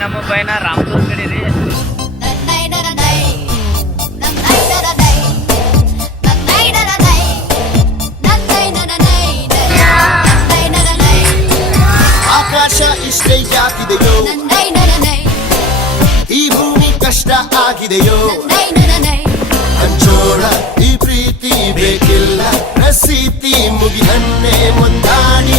ನಮ್ಮ ಬೈನ ರಾಮದುರ್ಗ ಕಡೆ ರೀ. ಆಕಾಶ ಇಷ್ಟೇ ಯಾಕಿದೆಯೋ, ಈ ಭೂಮಿ ಕಷ್ಟ ಆಗಿದೆಯೋ, ಹಂಚೋಳ ಈ ಪ್ರೀತಿ ಬೇಕಿಲ್ಲ, ಪ್ರಸೀತಿ ಮುಗಿದನ್ನೇ ಮುಂದಾಡಿ